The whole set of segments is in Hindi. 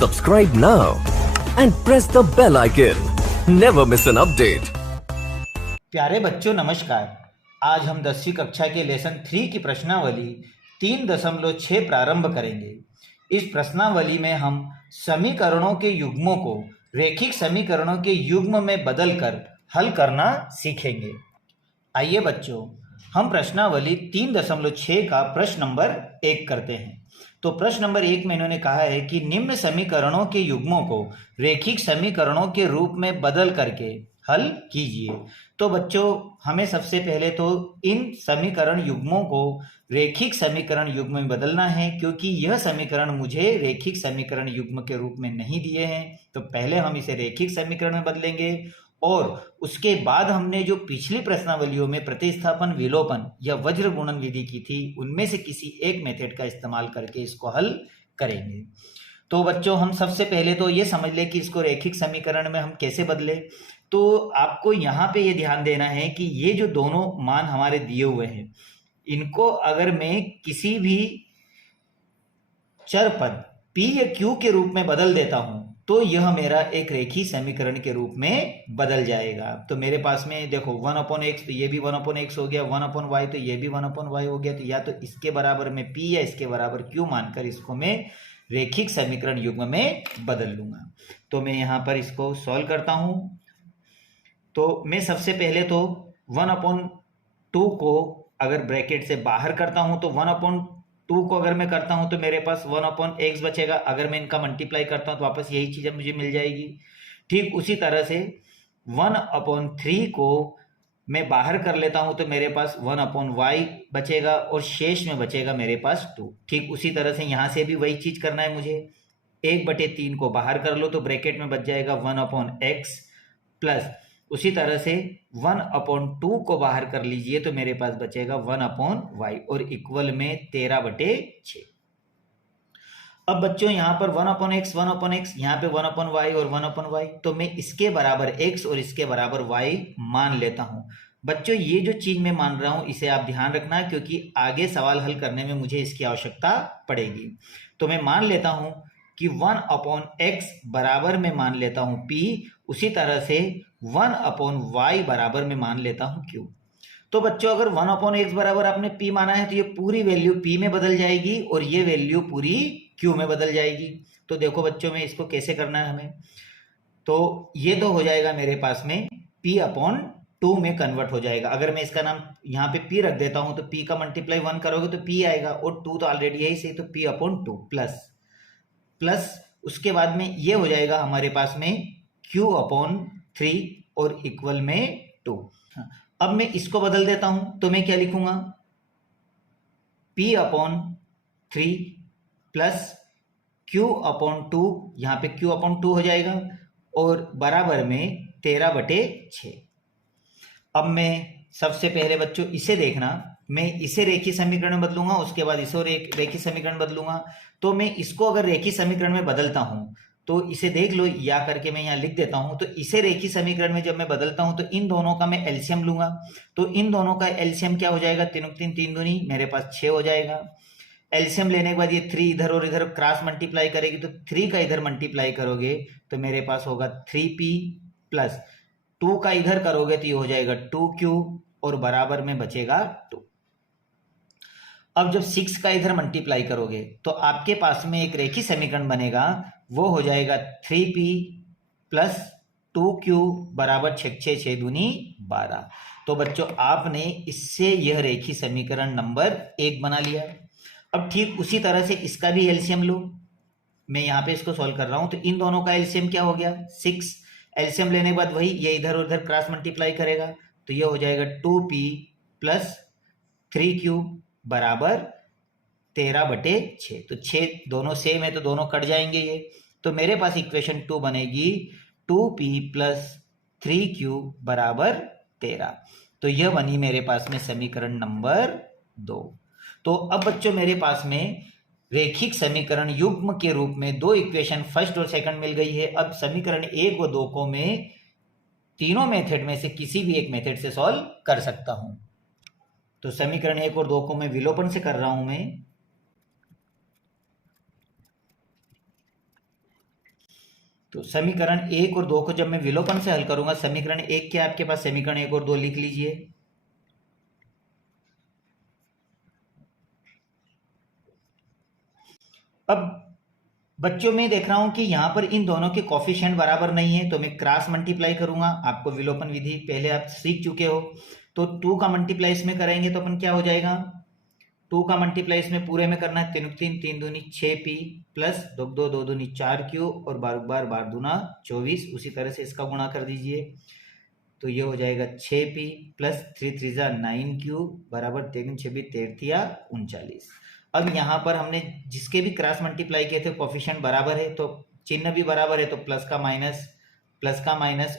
Subscribe now and press the bell icon. Never miss an update. प्यारे बच्चों नमस्कार। आज हम 10वीं कक्षा के लेसन 3 की प्रश्नावली 3.6 प्रारंभ करेंगे। इस प्रश्नावली में हम समीकरणों के युग्मों को रैखिक समीकरणों के युग्म में बदलकर हल करना सीखेंगे। आइए बच्चों, हम प्रश्नावली 3.6 का प्रश्न नंबर 1 करते हैं। तो प्रश्न नंबर 1 में इन्होंने कहा है कि निम्न समीकरणों के युग्मों को रैखिक समीकरणों के रूप में बदल करके हल कीजिए। तो बच्चों, हमें सबसे पहले तो इन समीकरण युग्मों को रैखिक समीकरण युग्म में बदलना है, क्योंकि यह समीकरण मुझे रैखिक समीकरण युग्म के रूप में नहीं दिए हैं। तो पहले हम इसे रैखिक समीकरण में बदलेंगे और उसके बाद हमने जो पिछली प्रश्नावलियों में प्रतिस्थापन, विलोपन या वज्र गुणन विधि की थी, उनमें से किसी एक मेथड का इस्तेमाल करके इसको हल करेंगे। तो बच्चों, हम सबसे पहले तो ये समझ लें कि इसको रैखिक समीकरण में हम कैसे बदले। तो आपको यहाँ पे ये ध्यान देना है कि ये जो दोनों मान हमारे दिए हुए हैं, इनको अगर मैं किसी भी चर पद p या q के रूप में बदल देता हूं तो यह मेरा एक रेखीय समीकरण के रूप में बदल जाएगा। तो मेरे पास में देखो 1/x, तो ये भी 1/x हो गया, 1/y तो ये भी 1/y हो गया। तो या तो इसके बराबर में p या इसके बराबर q मानकर इसको मैं रैखिक समीकरण युग्म में बदल लूंगा। तो मैं यहाँ पर इसको सॉल्व करता हूं। तो मैं सबसे पहले तो 1/2 को अगर ब्रैकेट से बाहर करता हूं तो 1/2 को अगर मैं करता हूं तो मेरे पास 1/x बचेगा। अगर मैं इनका मल्टीप्लाई करता हूं तो वापस यही चीज मुझे मिल जाएगी। ठीक उसी तरह से 1/3 को मैं बाहर कर लेता हूं तो मेरे पास 1/y बचेगा और शेष में बचेगा मेरे पास 2। ठीक उसी तरह से यहां से भी वही चीज करना है मुझे। 1/3 को बाहर कर लो तो ब्रैकेट में बच जाएगा 1/x प्लस उसी तरह से 1/2 को बाहर कर लीजिए तो मेरे पास बचेगा 1/y और इक्वल में 13/6। अब बच्चों यहाँ पर 1/x, यहाँ पे 1/y और 1/y, तो मैं इसके बराबर x और इसके बराबर y मान लेता हूँ। बच्चों, ये जो चीज मैं मान रहा हूं इसे आप ध्यान रखना, क्योंकि आगे सवाल हल करने में मुझे इसकी आवश्यकता पड़ेगी। तो मैं मान लेता हूं कि 1/x बराबर में मान लेता हूं p, उसी तरह से 1/y बराबर में मान लेता हूं q। तो बच्चों, अगर 1/x बराबर आपने p माना है तो ये पूरी वैल्यू p में बदल जाएगी और ये वैल्यू पूरी q में बदल जाएगी। तो देखो बच्चों, में इसको कैसे करना है हमें। तो ये तो हो जाएगा मेरे पास में p/2 में कन्वर्ट हो जाएगा। अगर मैं इसका नाम यहाँ पे p रख देता हूं तो p का मल्टीप्लाई 1 करोगे तो p आएगा और 2 तो ऑलरेडी यही सही, तो p/2 प्लस उसके बाद में ये हो जाएगा हमारे पास में q/3 और इक्वल में 2। अब मैं इसको बदल देता हूं तो मैं क्या लिखूंगा, p/3 प्लस q/2, यहाँ पे q/2 हो जाएगा और बराबर में 13/6। अब मैं सबसे पहले बच्चों इसे देखना, मैं इसे रेखीय समीकरण में बदलूंगा, उसके बाद इसे रेखीय समीकरण बदलूंगा। तो मैं इसको अगर रेखीय समीकरण में बदलता हूं तो इसे देख लो, या करके मैं यहाँ लिख देता हूं। तो इसे रेखीय समीकरण में जब मैं बदलता हूं तो इन दोनों का मैं एलसीएम लूंगा। तो इन दोनों का एलसीएम क्या हो जाएगा, 3 3 3 दूनी मेरे पास 6 हो जाएगा। एलसीएम लेने के बाद ये 3 इधर और इधर क्रॉस मल्टीप्लाई करेगी, तो 3 का इधर मल्टीप्लाई करोगे तो मेरे पास होगा 3p प्लस 2 का इधर करोगे तो ये हो जाएगा 2q और बराबर में बचेगा 2। अब जब 6 का इधर मल्टीप्लाई करोगे तो आपके पास में एक रेखीय समीकरण बनेगा, वो हो जाएगा 3p प्लस 2q बराबर 6 6 6 दूनी 12। तो बच्चों, आपने इससे यह रेखीय समीकरण नंबर 1 बना लिया। अब ठीक उसी तरह से इसका भी एलसीएम लो। मैं यहाँ पे इसको सॉल्व कर रहा हूं तो इन दोनों का एलसीएम क्या हो गया, 6। एलसीएम लेने के बाद वही ये इधर उधर क्रॉस मल्टीप्लाई करेगा तो ये हो जाएगा 2p प्लस 3q बराबर 13/6। तो 6 दोनों सेम है तो दोनों कट जाएंगे ये। तो मेरे पास इक्वेशन 2 बनेगी 2p प्लस 3q बराबर 13। तो यह बनी मेरे पास में समीकरण नंबर 2। तो अब बच्चों, मेरे पास में रैखिक समीकरण युग्म के रूप में 2 इक्वेशन फर्स्ट और सेकंड मिल गई है। अब समीकरण 1 और 2 को मैं तीनों मेथड में से किसी भी एक मेथड से सॉल्व कर सकता हूं। तो समीकरण 1 और 2 को मैं विलोपन से कर रहा हूं मैं। तो समीकरण 1 और 2 को जब मैं विलोपन से हल करूंगा, समीकरण 1 क्या है आपके पास, समीकरण 1 और 2 लिख लीजिए। अब बच्चों में देख रहा हूं कि यहां पर इन दोनों के कॉफिशिएंट बराबर नहीं है, तो मैं क्रॉस मल्टीप्लाई करूंगा। आपको विलोपन विधि पहले आप सीख चुके हो। तो 2 का मल्टीप्लाई इसमें करेंगे तो अपन क्या हो जाएगा, 2 का मल्टीप्लाई इसमें पूरे में करना है, 3 3 3 दूनी 6p प्लस 2 2 2 दूनी 4q और 12 बार 12 दूना 24। उसी तरह से इसका गुणा कर दीजिए, तो ये हो जाएगा 6p प्लस 3 3 जा 9q बराबर 3 6 13 39। अब यहाँ पर हमने जिसके भी क्रॉस मल्टीप्लाई किए थे कॉफिशिएंट बराबर है, तो चिन्ह भी बराबर है, तो प्लस का माइनस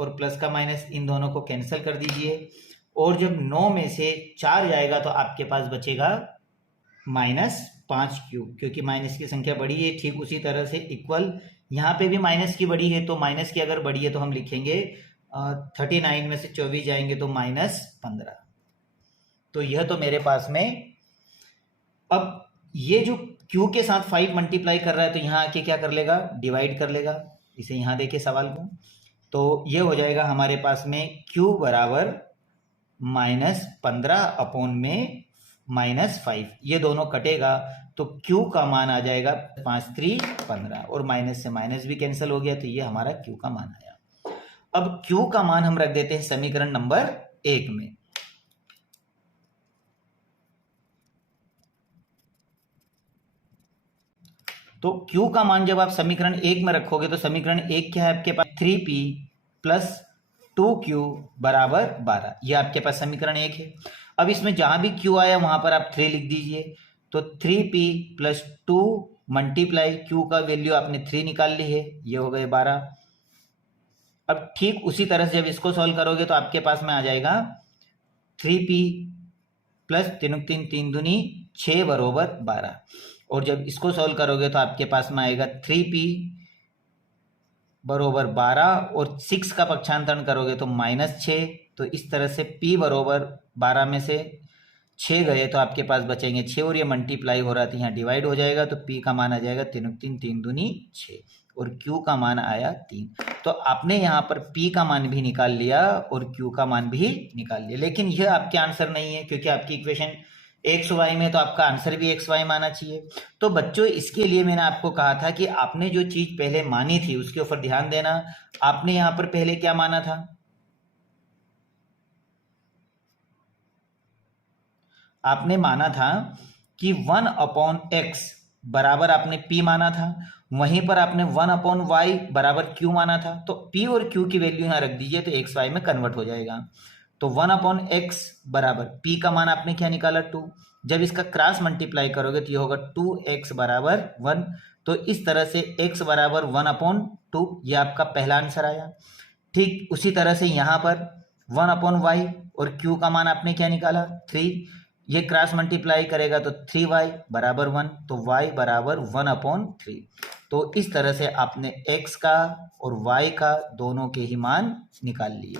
और प्लस का माइनस इन दोनों को कैंसिल कर दीजिए। और जब 9 में से 4 जाएगा तो आपके पास बचेगा -5q, क्योंकि माइनस की संख्या बड़ी है। ठीक उसी तरह से इक्वल यहाँ पे भी माइनस की बड़ी है, तो माइनस की अगर बड़ी है तो हम लिखेंगे 39 में से 24 जाएंगे तो -15। तो यह तो मेरे पास में, अब ये जो q के साथ 5 मल्टीप्लाई कर रहा है तो यहाँ आके क्या कर लेगा, डिवाइड कर लेगा। इसे यहाँ देखिए सवाल को, तो ये हो जाएगा हमारे पास में q बराबर -15 अपॉन में -5, ये दोनों कटेगा तो q का मान आ जाएगा 5 3 15 और माइनस से माइनस भी कैंसिल हो गया, तो ये हमारा q का मान आया। अब q का मान हम रख देते हैं समीकरण नंबर 1 में। तो q का मान जब आप समीकरण 1 में रखोगे तो समीकरण 1 क्या है आपके पास, 3p प्लस 2q बराबर 12, ये आपके पास समीकरण 1 है। अब इसमें जहां भी q आया वहां पर आप 3 लिख दीजिए, तो 3p प्लस 2 मल्टीप्लाई q का वैल्यू आपने 3 निकाल ली है, ये हो गए 12। अब ठीक उसी तरह से जब इसको सॉल्व करोगे तो आपके पास में आ जाएगा 3p प्लस 3 3 3 दूनी 6 बराबर 12, और जब इसको सॉल्व करोगे तो आपके पास में आएगा 3p बराबर 12 और 6 का पक्षांतरण करोगे तो -6। तो इस तरह से p बराबर 12 में से 6 गए तो आपके पास बचेंगे 6 और ये मल्टीप्लाई हो रहा था यहाँ डिवाइड हो जाएगा, तो p का मान आ जाएगा 3 3 3 दूनी 6 और q का मान आया 3। तो आपने यहाँ पर p का मान भी निकाल लिया और q का मान भी निकाल लिया, लेकिन यह आपके आंसर नहीं है क्योंकि आपकी इक्वेशन XY में, तो आपका आंसर भी XY माना चाहिए। तो बच्चों इसके लिए मैंने आपको कहा था कि आपने जो चीज पहले मानी थी उसके ऊपर ध्यान देना। आपने यहां पर पहले क्या माना था, आपने माना था कि 1/x बराबर आपने p माना था, वहीं पर आपने 1/y बराबर q माना था। तो p और q की वैल्यू यहां रख दीजिए तो XY में कन्वर्ट हो जाएगा। तो 1/x बराबर p का मान आपने क्या निकाला 2, जब इसका क्रॉस मल्टीप्लाई करोगे तो ये होगा 2x बराबर 1। तो इस तरह से x बराबर 1/2, ये आपका पहला आंसर आया। ठीक उसी तरह से यहाँ पर 1/y और q का मान आपने क्या निकाला 3, ये क्रॉस मल्टीप्लाई करेगा तो 3y बराबर 1, तो y बराबर 1/3। तो इस तरह से आपने x का और y का दोनों के ही मान निकाल लिए।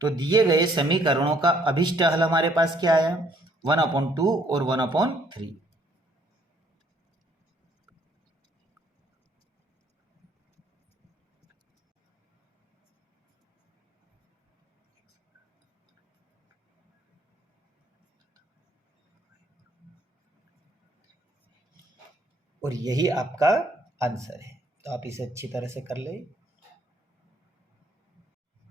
तो दिए गए समीकरणों का अभिष्ट हल हमारे पास क्या आया, 1/2 और 1/3। और यही आपका आंसर है, तो आप इसे अच्छी तरह से कर ले।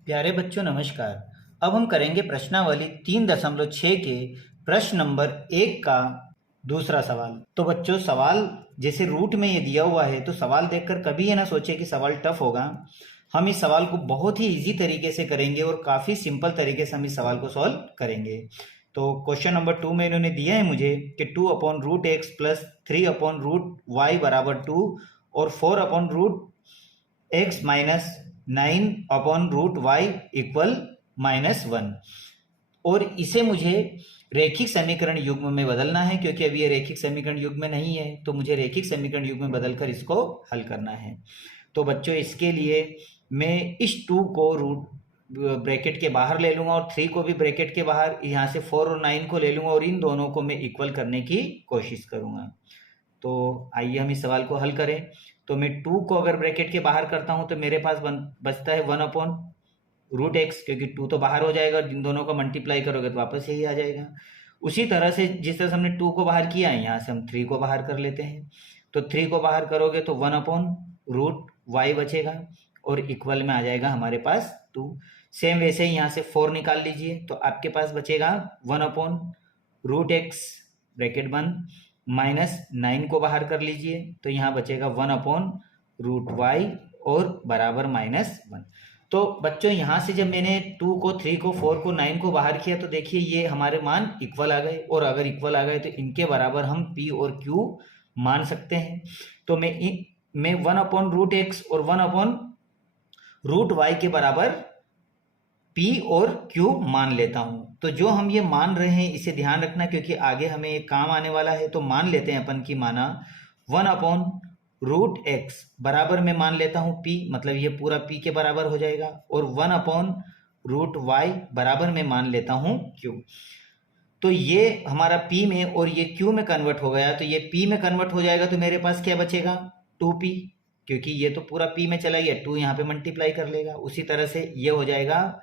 प्यारे बच्चों नमस्कार। अब हम करेंगे प्रश्नावली 3.6 के प्रश्न नंबर 1 का दूसरा सवाल। तो बच्चों सवाल जैसे रूट में ये दिया हुआ है, तो सवाल देखकर कभी ये ना सोचे कि सवाल टफ होगा। हम इस सवाल को बहुत ही इजी तरीके से करेंगे और काफी सिंपल तरीके से हम इस सवाल को सॉल्व करेंगे। तो क्वेश्चन नंबर 2 में इन्होंने दिया है मुझे कि 2/√x प्लस 3/√y बराबर 2 और 4/√x माइनस 9/√y इक्वल -1, और इसे मुझे रेखिक समीकरण युग्म में बदलना है, क्योंकि अभी ये रेखिक समीकरण युग्म में नहीं है, तो मुझे रेखिक समीकरण युग्म में बदलकर इसको हल करना है। तो बच्चों इसके लिए मैं इस 2 को रूट ब्रैकेट के बाहर ले लूंगा और 3 को भी ब्रैकेट के बाहर, यहाँ से 4 और 9 को ले लूंगा और इन दोनों को मैं इक्वल करने की कोशिश करूंगा। तो आइए हम इस सवाल को हल करें। तो मैं 2 को अगर ब्रैकेट के बाहर करता हूँ तो मेरे पास बचता है 1/√x, क्योंकि 2 तो बाहर हो जाएगा, इन दोनों को मल्टीप्लाई करोगे तो वापस यही आ जाएगा। उसी तरह से जिस तरह से हमने 2 को बाहर किया है, यहाँ से हम 3 को बाहर कर लेते हैं। तो 3 को बाहर करोगे तो 1/√y बचेगा और इक्वल में आ जाएगा हमारे पास 2। सेम वैसे ही यहाँ से 4 निकाल लीजिए, तो आपके पास बचेगा 1/√x ब्रैकेट बंद, माइनस 9 को बाहर कर लीजिए तो यहाँ बचेगा 1/√y और बराबर -1। तो बच्चों यहाँ से जब मैंने 2 को 3 को 4 को 9 को बाहर किया तो देखिए ये हमारे मान इक्वल आ गए, और अगर इक्वल आ गए तो इनके बराबर हम p और q मान सकते हैं। तो मैं 1/√x और 1/√y के बराबर p और q मान लेता हूं। तो जो हम ये मान रहे हैं इसे ध्यान रखना, क्योंकि आगे हमें एक काम आने वाला है। तो मान लेते हैं अपन की माना 1/√x बराबर में मान लेता हूं p, मतलब ये पूरा p के बराबर हो जाएगा, और 1/√y बराबर में मान लेता हूं q। तो ये हमारा p में और ये q में कन्वर्ट हो गया, तो ये p में कन्वर्ट हो जाएगा तो मेरे पास क्या बचेगा 2p, क्योंकि ये तो पूरा p में चला गया, 2 यहाँ पे मल्टीप्लाई कर लेगा। उसी तरह से ये हो जाएगा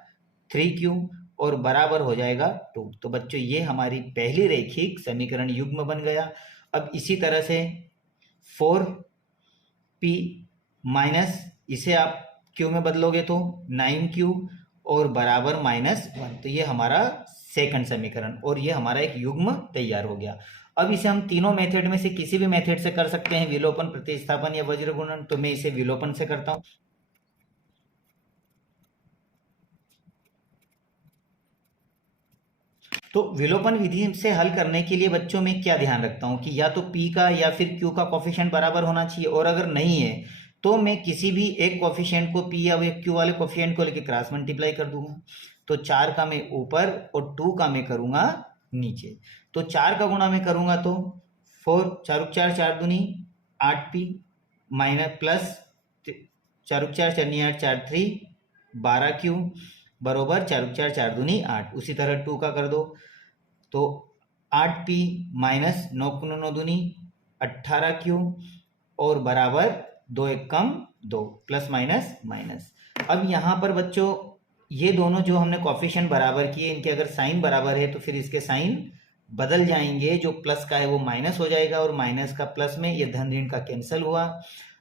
3q और बराबर हो जाएगा 2। तो बच्चों ये हमारी पहली रैखिक समीकरण युग्म बन गया। अब इसी तरह से 4p माइनस, इसे आप q में बदलोगे तो 9q और बराबर -1। तो ये हमारा सेकंड समीकरण और ये हमारा एक युग्म तैयार हो गया। अब इसे हम तीनों मेथड में से किसी भी मेथड से कर सकते हैं, विलोपन, प्रतिस्थापन या वज्र गुणन। तो मैं इसे विलोपन से करता हूं। तो विलोपन विधि से हल करने के लिए बच्चों में क्या ध्यान रखता हूं कि या तो p का या फिर q का कोफिशिएंट बराबर होना चाहिए, और अगर नहीं है तो मैं किसी भी एक कोफिशिएंट को p या q वाले कोफिशिएंट को लेके क्रॉस मल्टीप्लाई कर दूंगा। तो 4 का मैं ऊपर और 2 का मैं करूंगा नीचे। तो 4 का गुणा मैं करूंगा तो 4 4 4 4 दूनी 8p माइनस प्लस 4 4 4 8 4 3 12q बरोबर 4 4 4 दूनी 8। उसी तरह 2 का कर दो तो 8p माइनस 9 9 दूनी 18q और बराबर 2 1 कम 2 प्लस माइनस माइनस। अब यहाँ पर बच्चों ये दोनों जो हमने कोफिशिएंट बराबर किए, इनके अगर साइन बराबर है तो फिर इसके साइन बदल जाएंगे। जो प्लस का है वो माइनस हो जाएगा और माइनस का प्लस में, ये धन ऋण का कैंसिल हुआ।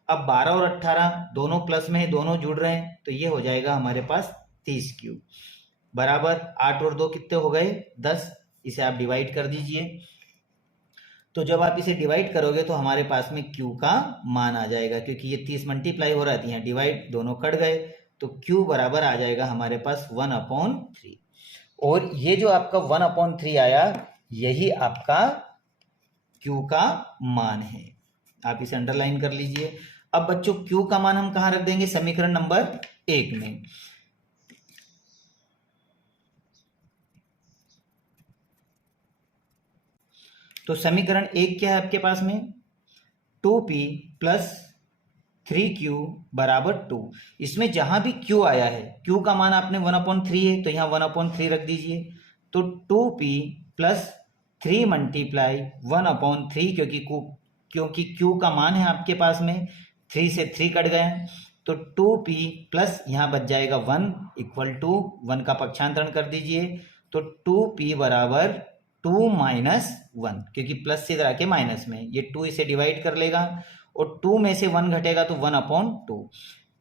अब 12 और 18 दोनों प्लस में है, दोनों जुड़ रहे हैं, तो ये हो जाएगा हमारे पास 30q बराबर 8 और 2 कितने हो गए 10। इसे आप डिवाइड कर दीजिए। तो जब आप इसे डिवाइड करोगे तो हमारे पास में q का मान आ जाएगा, क्योंकि ये 30 मल्टीप्लाई हो रहा है, डिवाइड दोनों कट गए, तो q बराबर आ जाएगा हमारे पास 1/3। और ये जो आपका 1/3 आया यही आपका q का मान है। आप इसे अंडरलाइन कर लीजिए। अब बच्चों q का मान हम कहाँ रख देंगे, समीकरण नंबर 1 में। तो समीकरण 1 क्या है आपके पास में, 2p प्लस 3q बराबर 2। इसमें जहां भी q आया है, q का मान आपने 1/3 है तो यहाँ 1/3 रख दीजिए। तो 2p प्लस 3 मल्टीप्लाई 1/3, क्योंकि q का मान है आपके पास में, 3 से 3 कट गया, तो 2p प्लस यहाँ बच जाएगा 1 इक्वल टू 1 का पक्षांतरण कर दीजिए। तो 2p बराबर 2 माइनस 1, क्योंकि प्लस से इधर आके माइनस में, ये 2 इसे डिवाइड कर लेगा और 2 में से 1 घटेगा तो 1/2।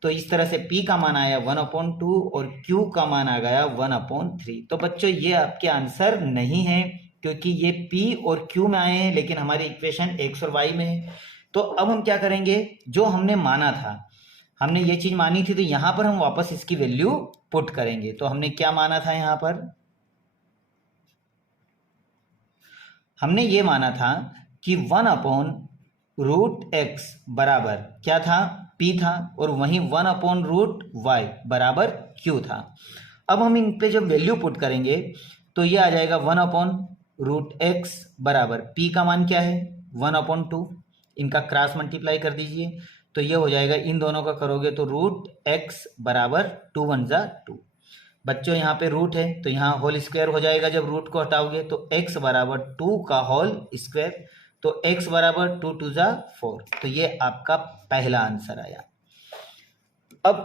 तो इस तरह से p का मान आया 1/2 और q का मान आ गया 1/3। तो बच्चों ये आपके आंसर नहीं है, क्योंकि ये p और q में आए हैं, लेकिन हमारी इक्वेशन x और y में है। तो अब हम क्या करेंगे, जो हमने माना था, हमने ये चीज मानी थी, तो यहां पर हम वापस इसकी वैल्यू पुट करेंगे। तो हमने क्या माना था, यहां पर हमने ये माना था कि 1/√x बराबर क्या था, p था, और वहीं 1/√y बराबर q था। अब हम इन पे जब वैल्यू पुट करेंगे तो ये आ जाएगा 1/√x बराबर p का मान क्या है 1/2, इनका क्रॉस मल्टीप्लाई कर दीजिए तो ये हो जाएगा, इन दोनों का करोगे तो √x बराबर 2 1 जा 2। बच्चों यहाँ पे रूट है तो यहाँ होल स्क्वायर हो जाएगा, जब रूट को हटाओगे तो x बराबर 2 का होल स्क्वायर। तो x बराबर 2 2 जा 4, तो ये आपका पहला आंसर आया। अब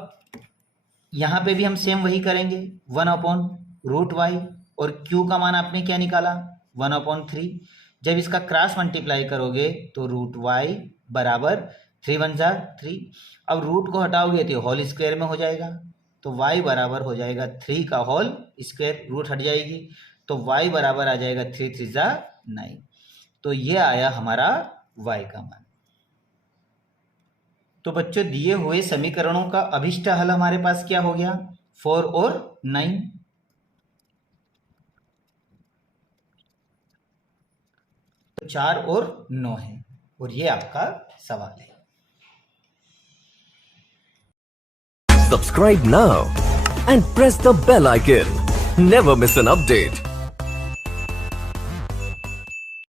यहां पे भी हम सेम वही करेंगे, 1/√y, और q का मान आपने क्या निकाला 1/3। जब इसका क्रॉस मल्टीप्लाई करोगे तो √y बराबर 3 1 जा 3। अब रूट को हटाओगे तो होल स्क्वायर में हो जाएगा, तो y बराबर हो जाएगा 3 का होल स्क्वायर, रूट हट जाएगी तो y बराबर आ जाएगा 3 3 जा 9। तो ये आया हमारा y का मान। तो बच्चों दिए हुए समीकरणों का अभिष्ट हल हमारे पास क्या हो गया 4 और 9। तो 4 और 9 है, और ये आपका सवाल है। Subscribe now and press the bell icon. Never miss an update.